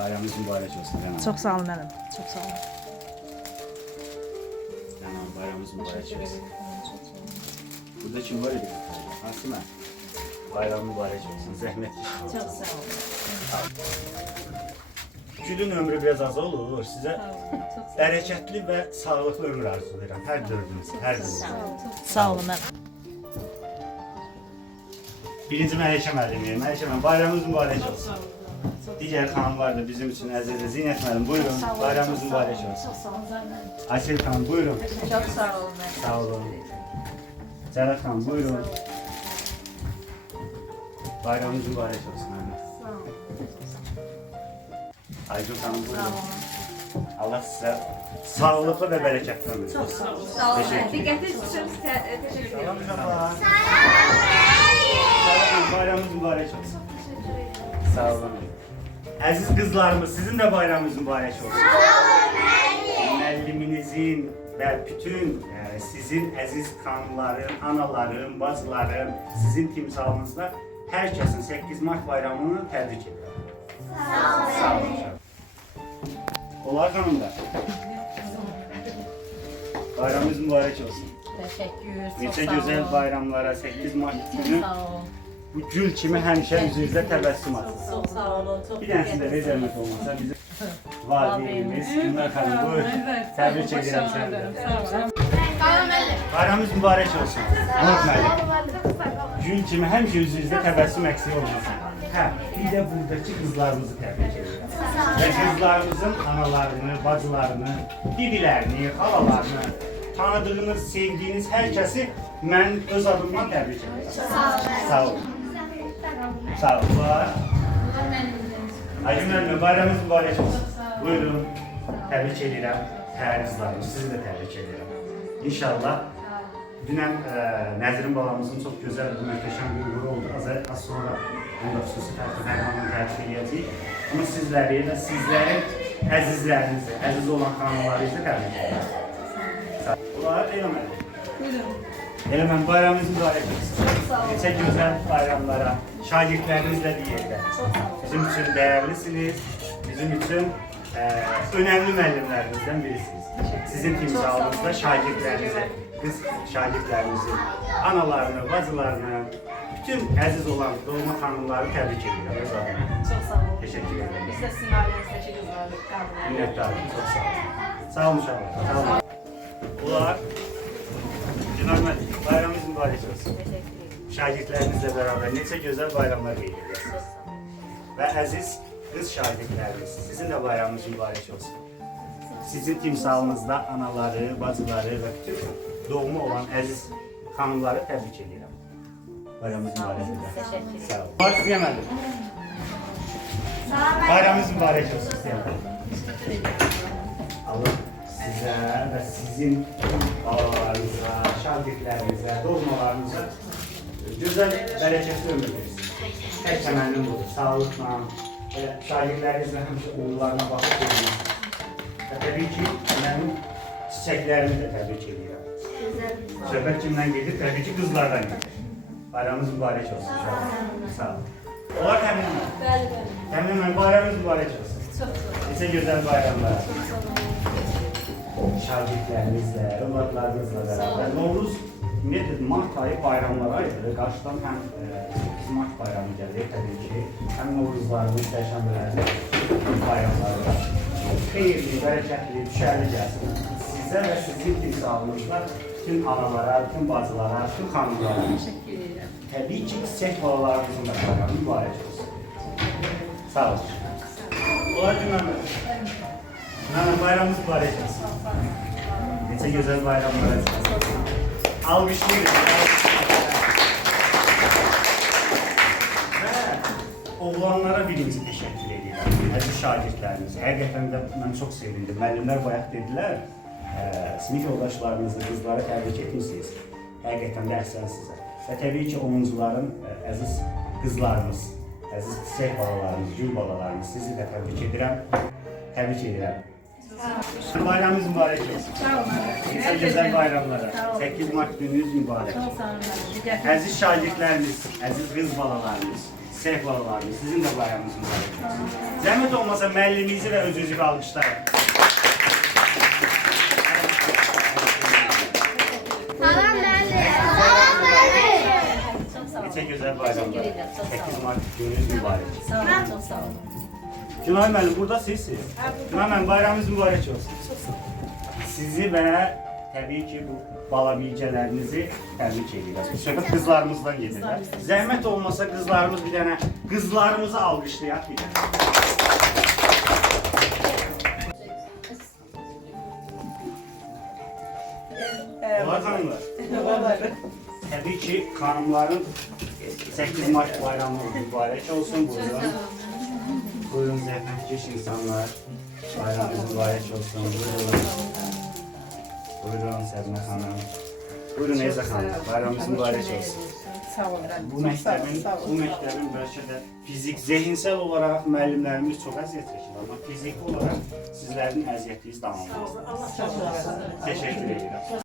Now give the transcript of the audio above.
Bayramınız mübarək olsun. Çox sağ olun mənim. Çox sağ olun. Bayramınız mübarək olsun. Burada kim var idi? Asma. Bayram mübarək olsun. Zəhmət olsun. Çok sağ olun. Gülün ömrü biraz az olur. Sizə Sağ olun. Çok sağ olun. bərəkətli və sağlıqlı ömür arzulayıram. Hər dördünüz, hər biriniz. Sağ olun. Çok Sağ olun mənim. Birinci Məlikə müəllimiyəm. Məlikə müəllim, bayramınız mübarək olsun. sağ olun. Digər xanım vardı bizim üçün əziz. Zinət müəllim, buyurun. Bayramınız mübarək olsun. Çok sağ olun. Aysel xanım, buyurun. Çok sağ olun. Sağ olun. Cəlal xanım, buyurun. Bayramınız mübarək olsun. Sağ olun. Aygün xanım, Sağ buyurun. olun. Allah sizə sağlıqlı və bərəkətli ömür Çok versin. sağ olun. Sağ olun. Teşekkür Dikkatli tutuyoruz. Teşekkür ederim. Uşaqlar. Bayramınız mübarək olsun. Sağ olun. Əziz qızlarımız, sizin də bayramınız mübarək olsun. Müəlliminizin və bütün sizin əziz xanımların, anaların, bacıların, sizin timsalınızda hər kəsin 8 Mart bayramını təbrik edirəm. Sağ olun. Olar xanımlar. Bayramınız mübarək olsun. Teşekkür. Çok Neçə sağ gözəl olun. bayramlara 8 Mart Çok günü sağ olun. bu gül kimi həmişə üzünüzdə təbəssüm açsın. Çok sağ olun. Çok Bir dənəsində ne zəhmət olmasa bizim valideyimiz Günlər xanım buyur. Təbrik edirəm səni. Bayramınız mübarək olsun. Anlat müəllim. Gül kimi həmişə üzünüzdə təbəssüm əksik olmasın. Hə, bir də buradakı qızlarımızı təbrik edirəm. Və qızlarımızın analarını, bacılarını, bibilərini, xalalarını, tanıdığınız, sevdiyiniz hər kəsi mən öz adımdan təbrik edirəm. Sağ olun. Sağ olun. Hacı müəllimə, bayramınız mübarək olsun. Buyurun. Təbrik edirəm. Hər qızlarımız, sizi də təbrik edirəm. İnşallah dünən Nəzrin balamızın çox gözəl, möhtəşəm bir uğuru oldu. Az sonra onu da xüsusi fərqanla tərtib edəcəyik. Ama sizləri və sizlərin əzizlərinizi, əziz olan xanımlarınızı təbrik edirəm. Bunlar Eləm əlim. Buyurun. Eləm əlim, bayramınız mübarək olsun. Neçə gözəl bayramlara, şagirdlərinizlə bir yerdə. Bizim üçün dəyərlisiniz, bizim üçün önemli müəllimlərimizdən birisiniz. Sizin timsalınızda şagirdlərinizi, qız şagirdlərinizi, analarını, bacılarını, bütün əziz olan doğma xanımları təbrik edirəm öz adıma. Çok sağ olun. Teşekkür ederim. Biz de sizin ailenizdeki kızlarla kaldık. Minnettarım, çok sağ olun. Sağ olun uşaqlar, sağ olun. Ular, Günay müəllim, bayramınız mübarək olsun. Teşekkür ederim. Şagirdlərinizlə bərabər neçə gözəl bayramlar qeyd edirsiniz. Çok sağ olun. Və əziz qız şagirdlərimiz, sizin də bayramınız mübarək olsun. Sizin timsalınızda anaları, bacıları və bütün doğma olan əziz xanımları təbrik edirəm. Bayramınız mübarək olsun. Teşekkür ederim. Sağ olun. Var istəyəmədim. Bayramınız mübarək olsun istəyəmədim. Allah sizə və sizin balalarınıza, şagirdlərinizə, doğmalarınıza gözəl, bərəkətli ömür versin. Tək təmənnim budur, sağlıqla, şagirdlərinizlə həmişə oğullarına baxıb görürsünüz. Və təbii ki, mənim çiçəklərimi də təbrik edirəm. Söhbət kimdən gedir? Təbii ki, qızlardan gedir. Bayramınız mübarək olsun. Sağ olun. Olar təmin mən. Bəli, bəli. Təmin mən, bayramınız mübarək olsun. Çok sağ olun. Neçə gözəl bayramlar. Çok sağ olun. Şagirdlərinizlə, övladlarınızla bərabər. Novruz, ümumiyyətlə, Mart ayı bayramlar ayıdır. Qarşıdan həm 8 Mart bayramı gəlir təbii ki, həm Novruzlarımız, Dərşənbələrimiz bayramları var. Xeyirli, bərəkətli, düşərli gəlsin. Sizə və sizin timsalınızda bütün analara, bütün bacılara, bütün xanımlara, Teşekkür ederim. təbii ki, çiçək balalarımızın da bayramı mübarək olsun. Sağ olun. Olar Günəmə. Günəmə, bayramımız mübarək olsun. Neçə gözəl bayramlar olsun. Almışlıyız. Və oğlanlara birinci təşəkkür edirəm. Əziz şagirdlərimiz. Həqiqətən də mən çox sevindim. Müəllimlər bayaq dedilər, sinif yoldaşlarınızı, qızları təbrik etmişsiniz. Həqiqətən də əhsən sizə. Və təbii ki, oyuncuların əziz qızlarımız, əziz çiçək balalarımız, gül balalarımız, sizi də təbrik edirəm. Təbrik edirəm. Bayramınız mübarək olsun. Sağ olun. Neçə gözəl bayramlara. Sağ olun. 8 Mart gününüz mübarək. Çok sağ olun. Əziz şagirdlərimiz, əziz qız balalarımız, Səhv balalarımız, sizin də bayramınız mübarək olsun. Zəhmət olmasa müəlliminizi və özünüzü bir alqışlayın. Salam müəllim. Neçə gözəl bayramlar. 8 Mart gününüz mübarək. Sağ olun, çok sağ olun. Günay müəllim, burada sizsiniz. Günay müəllim, bayramınız mübarək olsun. Sizi və təbii ki, bu balabilgələrinizi təbrik edirəm. Söhbət qızlarımızdan gedirlər. Zəhmət olmasa qızlarımız bir dənə, qızlarımızı alqışlayaq bir dənə. Olar xanımlar. Təbii ki, xanımların 8 Mart bayramınız mübarək olsun. Buyurun. Buyurun zəhmətkeş insanlar. Bayramınız mübarək olsun. Buyurun. Buyurun Səbinə xanım. Buyurun Eyza xanım. Bayramınız mübarək olsun. Sağ olun. Bu məktəbin bəlkə də fizik, zehinsel olaraq müəllimlərimiz çox əziyyət çəkir. Amma fiziki olaraq sizlərin əziyyətiniz tamam olsun. Allah sağ olun. Teşekkür ederim.